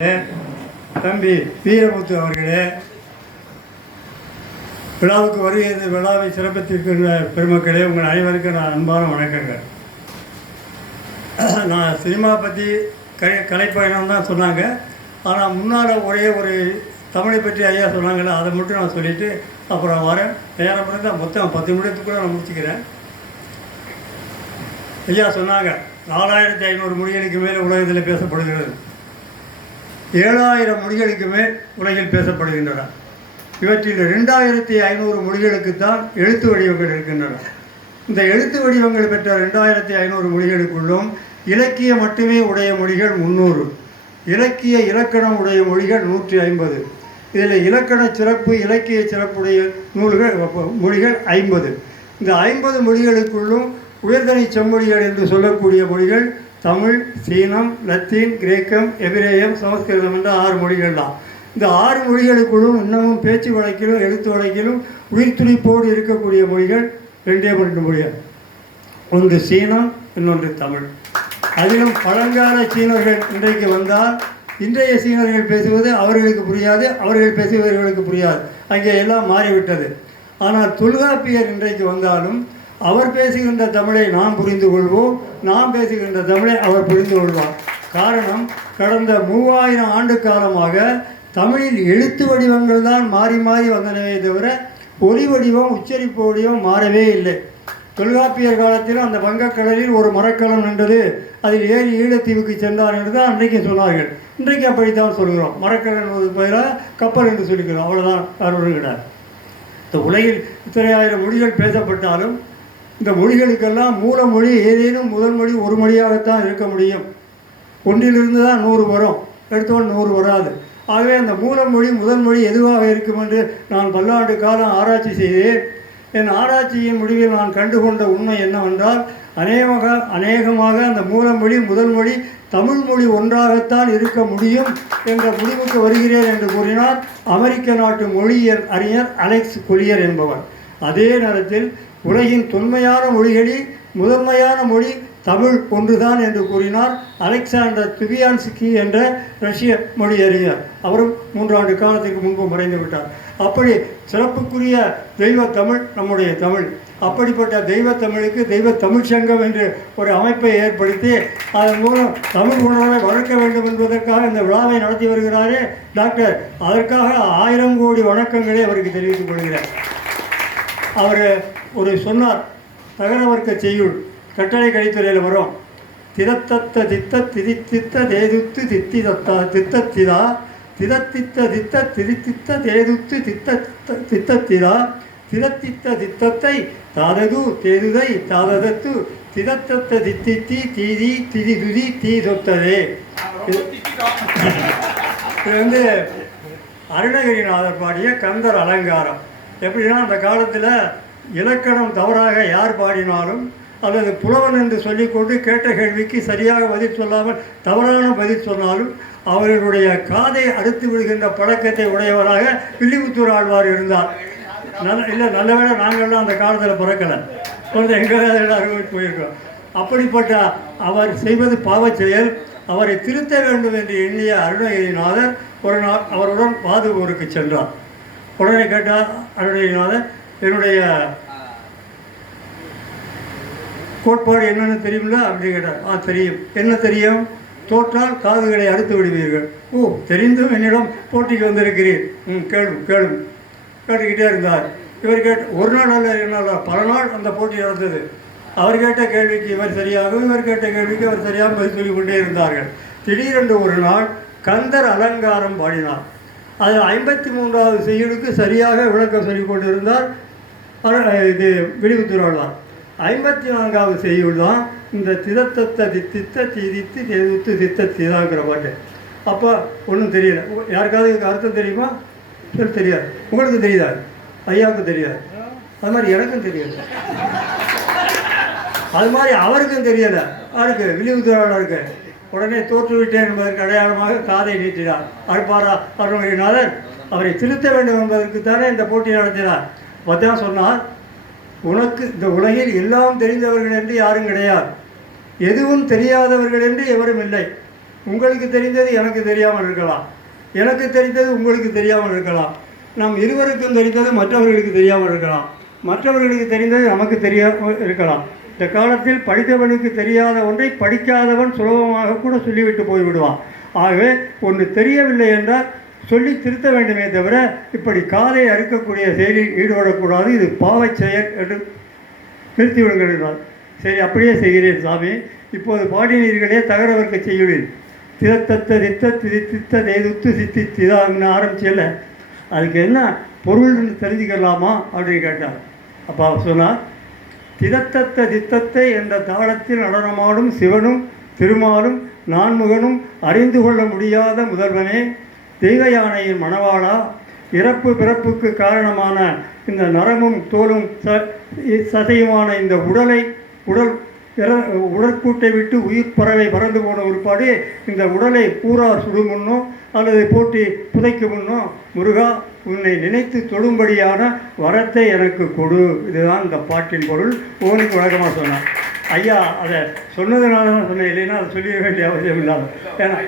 தம்பி வீரமுத்து அவர்களே, விழாவுக்கு வருகிறது. விழாவை சிறப்பித்திருக்கின்ற பெருமக்களே, உங்கள் அனைவருக்கும் நான் அன்பான வணக்கங்கள். நான் சினிமா பற்றி கலைப்பயணம் தான் சொன்னாங்க. ஆனால் முன்னால் ஒரே ஒரு தமிழை பற்றி ஐயா சொன்னாங்களே, அதை மட்டும் நான் சொல்லிவிட்டு அப்புறம் வரேன். நேரம் இருந்தால் மொத்தம் 10 நிமிடத்துக்குள்ளே நான் முடிச்சுக்கிறேன். ஐயா சொன்னாங்க 4500 மொழிகளுக்கு மேலே உலகத்தில் பேசப்படுகிறது, 7000 மொழிகளுக்கு மேல் உலகில் பேசப்படுகின்றன. இவற்றில் 2500 மொழிகளுக்குத்தான் எழுத்து வடிவங்கள் இருக்கின்றன. இந்த எழுத்து வடிவங்கள் பெற்ற 2500 மொழிகளுக்குள்ளும் இலக்கியம் மட்டுமே உடைய மொழிகள் 300, இலக்கிய இலக்கணம் உடைய மொழிகள் 150. இதில் இலக்கண சிறப்பு இலக்கிய சிறப்புடைய மொழிகள் 50. இந்த 50 மொழிகளுக்குள்ளும் உயர்தனி செம்மொழிகள் என்று சொல்லக்கூடிய மொழிகள் தமிழ், சீனம், லத்தீன், கிரேக்கம், எபிரேயம், சமஸ்கிருதம் என்ற 6 மொழிகள் தான். இந்த 6 மொழிகளுக்குள்ளும் இன்னமும் பேச்சு வழக்கிலும் எழுத்து வழக்கிலும் உயிர்த்துடிப்போடு இருக்கக்கூடிய மொழிகள் 2 மொழிகள். ஒன்று சீனம், இன்னொன்று தமிழ். அதிலும் பழங்கால சீனர்கள் இன்றைக்கு வந்தால் இன்றைய சீனர்கள் பேசுவது அவர்களுக்கு புரியாது, அவர்கள் பேசுபவர்களுக்கு புரியாது. அங்கே எல்லாம் மாறிவிட்டது. ஆனால் தொல்காப்பியர் இன்றைக்கு வந்தாலும் அவர் பேசுகின்ற தமிழை நாம் புரிந்து கொள்வோம், நாம் பேசுகின்ற தமிழை அவர் புரிந்து கொள்வார். காரணம், கடந்த 3000 ஆண்டு காலமாக தமிழில் எழுத்து வடிவங்கள் தான் மாறி மாறி வந்தனவே தவிர ஒலி வடிவம் உச்சரிப்பு வடிவம் மாறவே இல்லை. தொல்காப்பியர் காலத்திலும் அந்த வங்கக்கடலில் ஒரு மரக்கலம் நின்றது, அதில் ஏறி ஈழத்தீவுக்கு சென்றார் என்று தான் அன்றைக்கு சொன்னார்கள். இன்றைக்கு அப்படித்தான் சொல்கிறோம். மரக்கடல் என்பது பதிலாக கப்பல் என்று சொல்லிக்கிறோம். அவ்வளோதான், வேறு கிடையாது. இந்த உலகில் இத்தனை ஆயிரம் மொழிகள் பேசப்பட்டாலும் இந்த மொழிகளுக்கெல்லாம் மூல மொழி ஏதேனும் முதல் மொழி ஒரு மொழியாகத்தான் இருக்க முடியும். ஒன்றிலிருந்து தான் 100 வரும், எடுத்தவன் 100 வராது. ஆகவே அந்த மூல மொழி முதல் மொழி எதுவாக இருக்கும் என்று நான் பல்லாண்டு காலம் ஆராய்ச்சி செய்தேன். என் ஆராய்ச்சியின் முடிவில் நான் கண்டுகொண்ட உண்மை என்னவென்றால், அநேகமாக அந்த மூலமொழி முதல் மொழி தமிழ் மொழி ஒன்றாகத்தான் இருக்க முடியும் என்ற முடிவுக்கு வருகிறேன் என்று கூறினார் அமெரிக்க நாட்டு மொழியியல் அறிஞர் அலெக்ஸ் கொலியர் என்பவர். அதே நேரத்தில் உலகின் தொன்மையான மொழிகளில் முதன்மையான மொழி தமிழ் ஒன்றுதான் என்று கூறினார் அலெக்சாண்டர் துபியான்ஸ்கி என்ற ரஷ்ய மொழி அறிஞர். அவரும் 3 ஆண்டு காலத்திற்கு முன்பு மறைந்து விட்டார். அப்படி சிறப்புக்குரிய தெய்வ தமிழ் நம்முடைய தமிழ். அப்படிப்பட்ட தெய்வ தமிழுக்கு தெய்வ தமிழ் சங்கம் என்று ஒரு அமைப்பை ஏற்படுத்தி அதன் மூலம் தமிழ் உணர்வை வளர்க்க வேண்டும் என்பதற்காக இந்த விழாவை நடத்தி வருகிறாரே டாக்டர், அதற்காக 1000 கோடி வணக்கங்களை அவருக்கு தெரிவித்துக் கொள்கிறேன். அவர் ஒரு சொன்னார், தகரவர்க்க செய்யுள் கட்டளை கழித்துறையில் வரும். திதத்தத்த தித்த திதித்தித்த தேதுத்து தித்தி தத்தா தித்தத்திதா திதத்தித்த தித்த திதித்தித்த தேதுத்து தித்த தித்தத்திதா திதத்தித்த தித்தத்தை தாதது தேதுதை தாததத்து திதத்தத்த தித்தித்தி தீதி திதிதுதி தீ சொத்ததே. இது அருணகிரிநாதர் பாடிய கந்தர் அலங்காரம். எப்படின்னா, அந்த காலத்தில் இலக்கணம் தவறாக யார் பாடினாலும் அல்லது புலவன் என்று சொல்லிக்கொண்டு கேட்ட கேள்விக்கு சரியாக பதில் சொல்லாமல் தவறான பதில் சொன்னாலும் அவர்களுடைய காதை அறுத்து விடுகின்ற பழக்கத்தை உடையவராக வில்லிபுத்தூர் ஆழ்வார் இருந்தார். நல்ல வேளை நாங்கள்லாம் அந்த காலத்தில் பிறக்கலை, கொஞ்சம் எங்களால் அனுபவித்து போயிருக்கோம். அப்படிப்பட்ட அவர் செய்வது பாவச் செயல். அவரை திருத்த வேண்டும் என்று எண்ணிய அருணகிரிநாதர் ஒரு நாள் அவருடன் வாதுவூருக்கு சென்றார். உடனே கேட்டார் அருணகிரிநாதர், என்னுடைய கோட்பாடு என்னென்னு தெரியுமில்ல அப்படின்னு கேட்டார். தெரியும். என்ன தெரியும்? தோற்றால் காதுகளை அறுத்து விடுவீர்கள். ஓ, தெரிந்தும் என்னிடம் போட்டிக்கு வந்திருக்கிறீர். கேளும் கேட்டுக்கிட்டே இருந்தார். இவர் ஒரு நாள் அல்ல 2 நாள், பல நாள் அந்த போட்டி நடந்தது. அவர் கேட்ட கேள்விக்கு இவர் சரியாகவும் இவர் கேட்ட கேள்விக்கு அவர் சரியாக பதில் சொல்லிக் கொண்டே இருந்தார்கள். திடீரென்று ஒரு நாள் கந்தர் அலங்காரம் பாடினார். அதில் 53வது செய்யுளுக்கு சரியாக விளக்கம் சொல்லிக் கொண்டிருந்தார் இது விழிபுத்தூராழ்வார். 54வது செய்யுள் தான் இந்த திதத்தத்த தித்தித்த திதித்து தேதுத்து தித்த திதாங்கிற பாட்டு. அப்போ ஒன்றும் தெரியல. யாருக்காவது இதுக்கு அர்த்தம் தெரியுமா? தெரியாது. உங்களுக்கு தெரியாது, ஐயாவுக்கு தெரியாது, அது மாதிரி எனக்கும் தெரியாது, அது மாதிரி அவருக்கும் தெரியலை. யாருக்கு? விழிபுத்தூராழ்வாருக்கு. உடனே தோற்றுவிட்டேன் என்பதற்கு அடையாளமாக காதை நீட்டினார். அருப்பாரா அருணகிரிநாதர் அவரை திருத்த வேண்டும் என்பதற்குத்தானே இந்த போட்டி நடத்தினார். அதான் சொன்னார், உனக்கு இந்த உலகில் எல்லாம் தெரிந்தவர்கள் என்று யாரும் கிடையாது, எதுவும் தெரியாதவர்கள் என்று எவரும் இல்லை. உங்களுக்கு தெரிந்தது எனக்கு தெரியாமல் இருக்கலாம், எனக்கு தெரிந்தது உங்களுக்கு தெரியாமல் இருக்கலாம், நம் இருவருக்கும் தெரிந்தது மற்றவர்களுக்கு தெரியாமல் இருக்கலாம், மற்றவர்களுக்கு தெரிந்தது நமக்கு தெரியாமல் இருக்கலாம். இந்த காலத்தில் படித்தவனுக்கு தெரியாத ஒன்றை படிக்காதவன் சுலபமாக கூட சொல்லிவிட்டு போய்விடுவான். ஆகவே ஒன்று தெரியவில்லை என்றால் சொல்லி திருத்த வேண்டுமே தவிர இப்படி காதை அறுக்கக்கூடிய செயலில் ஈடுபடக்கூடாது. இது பாவச் செயல் என்று நிறுத்திவிடுங்கள் என்றார். சரி, அப்படியே செய்கிறேன் சாமி. இப்போது பாடினீர்களே தகரவர்க்க செய்யுளில் திறத்தத்த தித்த தித்த தேதுத்து சித்தி திதான்னு ஆரம்பிச்சல, அதுக்கு என்ன பொருள்னு தெரிஞ்சுக்கலாமா அப்படின்னு கேட்டார். அப்போ அவர் சொன்னார், திறத்தத்த தித்தத்தை என்ற தாளத்தில் நடனமாடும் சிவனும் திருமாலும் நான்முகனும் அறிந்து கொள்ள முடியாத முதல்வனே, தெய்வ யானையின் மணவாளா, இறப்பு பிறப்புக்கு காரணமான இந்த நரமும் தோலும் சதையுமான இந்த உடற்கூட்டை விட்டு உயிர் பறவை பறந்து போன ஒருபாடு இந்த உடலை பூரா சுடுமுன்னோ அல்லது போட்டி புதைக்கு முன்னோ முருகா உன்னை நினைத்து தொடும்படியான வரத்தை எனக்கு கொடு. இதுதான் இந்த பாட்டின் பொருள். ஓனுக்கு வழக்கமாக சொன்னான். ஐயா அதை சொன்னதுனால தான் சொன்னேன், இல்லைன்னா அதை சொல்லிட வேண்டிய அவசியம் இல்லாமல். ஏன்னா